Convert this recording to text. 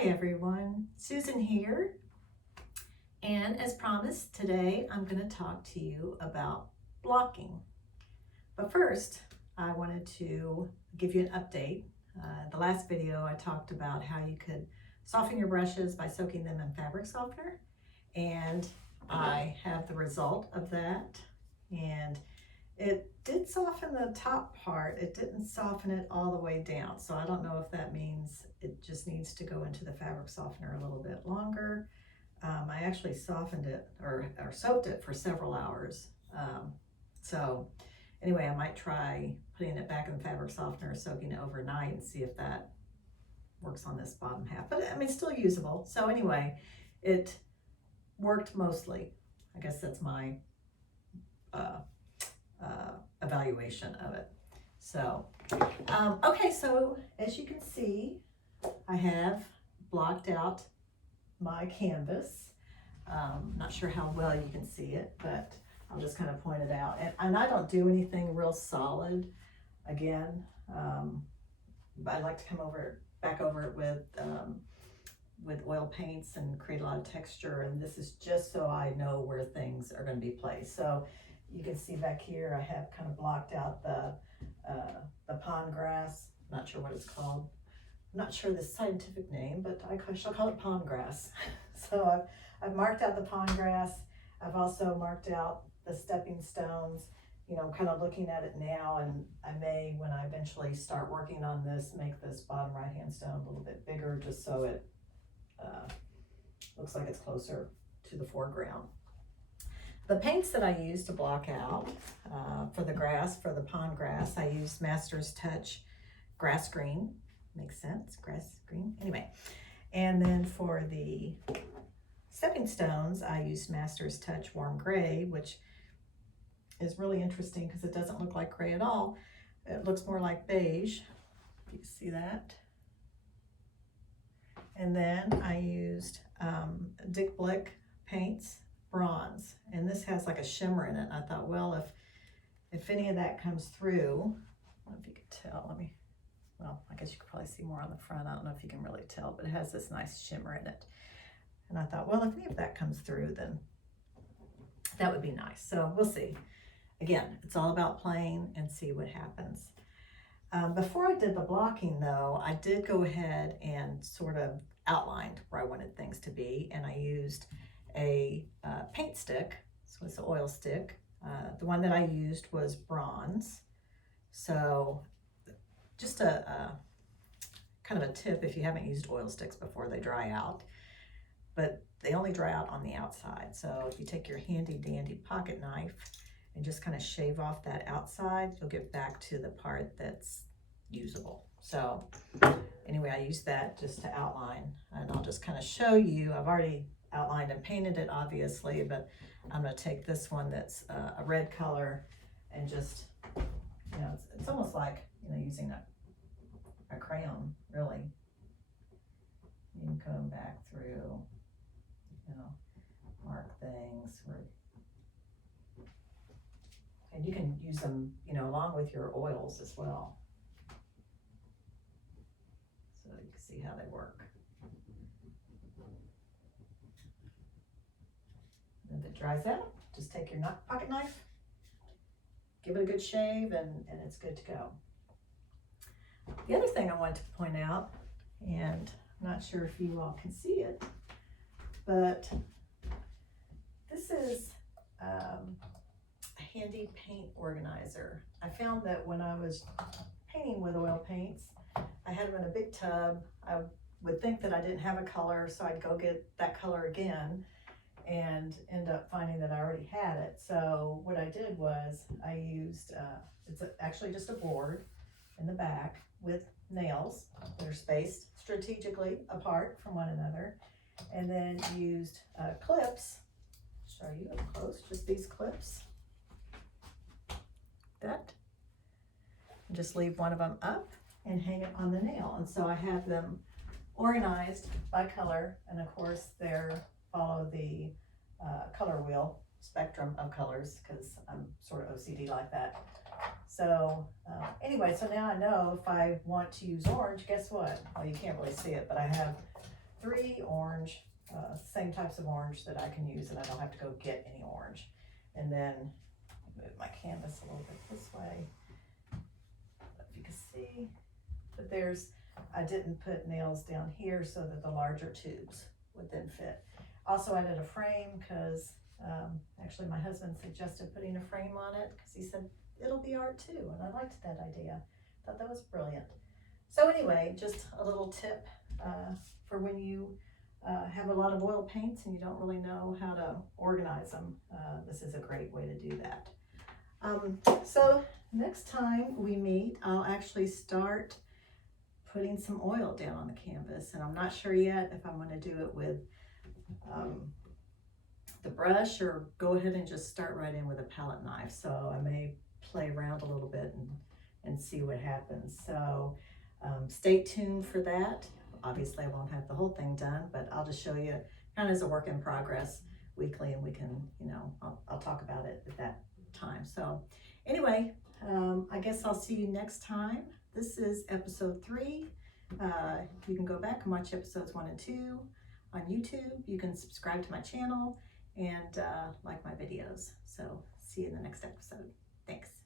Hi everyone, Susan here, and as promised, today I'm going to talk to you about blocking. But first, I wanted to give you an update. The last video I talked about how you could soften your brushes by soaking them in fabric softener, and I have the result of that, and it did soften the top part. It didn't soften it all the way down. So I don't know if that means it just needs to go into the fabric softener a little bit longer. I actually softened it or soaked it for several hours. So anyway, I might try putting it back in the fabric softener, soaking it overnight and see if that works on this bottom half. But I mean, it's still usable. So anyway, it worked mostly. I guess that's my evaluation of it. So, okay, so as you can see, I have blocked out my canvas. Not sure how well you can see it, but I'll just kind of point it out. And I don't do anything real solid. Again, but I like to come back over it with oil paints and create a lot of texture. And this is just so I know where things are going to be placed. So you can see back here, I have kind of blocked out the pond grass. Not sure what it's called. I'm not sure the scientific name, but I shall call it pond grass. So I've marked out the pond grass. I've also marked out the stepping stones, you know, kind of looking at it now, and I may, when I eventually start working on this, make this bottom right-hand stone a little bit bigger just so it looks like it's closer to the foreground. The paints that I use to block out for the grass, for the pond grass, I used Master's Touch Grass Green. Makes sense, grass green. Anyway, and then for the stepping stones, I used Master's Touch Warm Gray, which is really interesting because it doesn't look like gray at all. It looks more like beige. You see that? And then I used Dick Blick Paints Bronze, and this has like a shimmer in it. And I thought, well, if any of that comes through, I don't know if you could tell. Well, I guess you could probably see more on the front. I don't know if you can really tell, but it has this nice shimmer in it. And I thought, well, if any of that comes through, then that would be nice. So we'll see. Again, it's all about playing and see what happens. Before I did the blocking though, I did go ahead and sort of outlined where I wanted things to be, and I used a paint stick. So it's an oil stick. The one that I used was bronze. So just a kind of a tip if you haven't used oil sticks before, they dry out, but they only dry out on the outside. So if you take your handy dandy pocket knife and just kind of shave off that outside, you'll get back to the part that's usable. So anyway, I use that just to outline, and I'll just kind of show you. I've already outlined and painted it obviously, but I'm going to take this one that's a red color and just, you know, it's almost like, you know, using a crayon, really. You can come back through, you know, mark things where, and you can use them, you know, along with your oils as well. So you can see how they work. And if it dries out, just take your pocket knife, give it a good shave, and it's good to go. The other thing I wanted to point out, and I'm not sure if you all can see it, but this is a handy paint organizer. I found that when I was painting with oil paints, I had them in a big tub. I would think that I didn't have a color, so I'd go get that color again and end up finding that I already had it. So what I did was I used, it's actually just a board in the back with nails that are spaced strategically apart from one another, and then used clips. Show you up close, just these clips. That. And just leave one of them up and hang it on the nail. And so I have them organized by color, and of course they're follow the color wheel spectrum of colors because I'm sort of OCD like that. So anyway, so now I know if I want to use orange, guess what? Well, you can't really see it, but I have 3 orange, same types of orange that I can use, and I don't have to go get any orange. And then move my canvas a little bit this way, if you can see. But I didn't put nails down here so that the larger tubes would then fit. Also added a frame because actually my husband suggested putting a frame on it because he said it'll be art too, and I liked that idea. Thought that was brilliant. So anyway, just a little tip for when you have a lot of oil paints and you don't really know how to organize them. This is a great way to do that. So next time we meet, I'll actually start putting some oil down on the canvas, and I'm not sure yet if I'm going to do it with the brush or go ahead and just start right in with a palette knife. So I may play around a little bit and see what happens. So stay tuned for that. Obviously I won't have the whole thing done, but I'll just show you kind of as a work in progress weekly, and we can, I'll talk about it at that time. So anyway, I guess I'll see you next time. This is episode 3. You can go back and watch episodes 1 and 2 on YouTube. You can subscribe to my channel and like my videos. So see you in the next episode. Thanks.